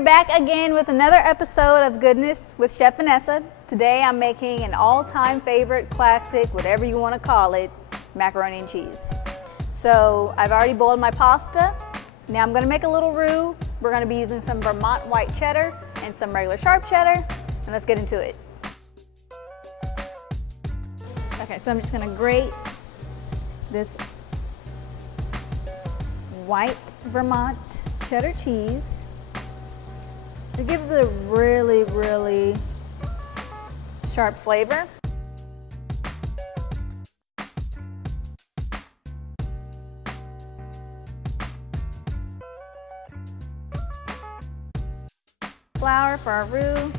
are back again with another episode of Goodness with Chef Vanessa. Today I'm making an all-time favorite, classic, whatever you want to call it, macaroni and cheese. So I've already boiled my pasta. Now I'm going to make a little roux. We're going to be using some Vermont white cheddar and some regular sharp cheddar, and let's get into it. Okay, so I'm just going to grate this white Vermont cheddar cheese. It gives it a really, really sharp flavor. Flour for our roux.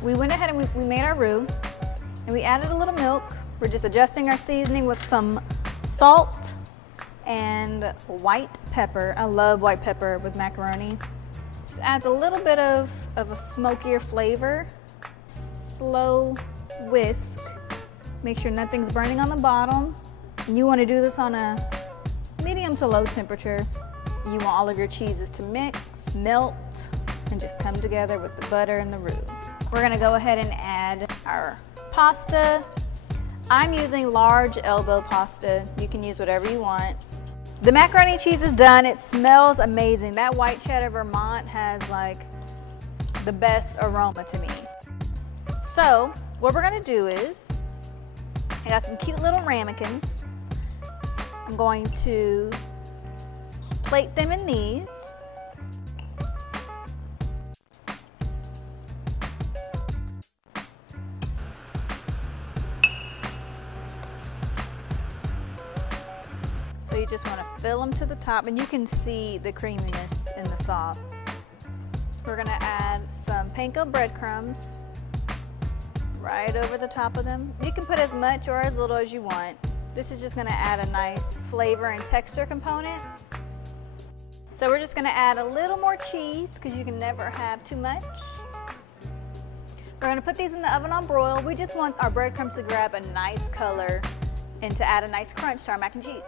We went ahead and we made our roux, and we added a little milk. We're just adjusting our seasoning with some salt and white pepper. I love white pepper with macaroni. Just adds a little bit of a smokier flavor. Slow whisk. Make sure nothing's burning on the bottom. And you want to do this on a medium to low temperature. You want all of your cheeses to mix, melt, and just come together with the butter and the roux. We're gonna go ahead and add our pasta. I'm using large elbow pasta. You can use whatever you want. The macaroni and cheese is done. It smells amazing. That white cheddar Vermont has like the best aroma to me. So what we're gonna do is, I got some cute little ramekins. I'm going to plate them in these. So you just want to fill them to the top, and you can see the creaminess in the sauce. We're going to add some panko breadcrumbs right over the top of them. You can put as much or as little as you want. This is just going to add a nice flavor and texture component. So we're just going to add a little more cheese because you can never have too much. We're going to put these in the oven on broil. We just want our breadcrumbs to grab a nice color and to add a nice crunch to our mac and cheese.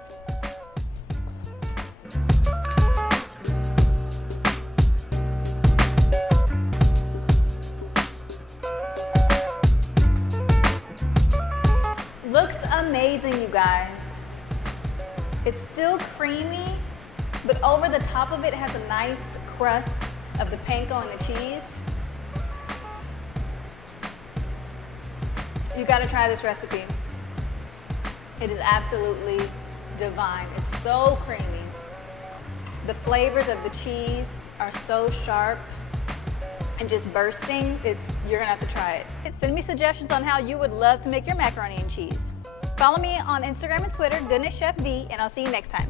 Looks amazing, you guys. It's still creamy, but over the top of it has a nice crust of the panko and the cheese. You gotta try this recipe. It is absolutely divine. It's so creamy. The flavors of the cheese are so sharp and just bursting. You're gonna have to try it. Send me suggestions on how you would love to make your macaroni and cheese. Follow me on Instagram and Twitter, Goodness Chef V, and I'll see you next time.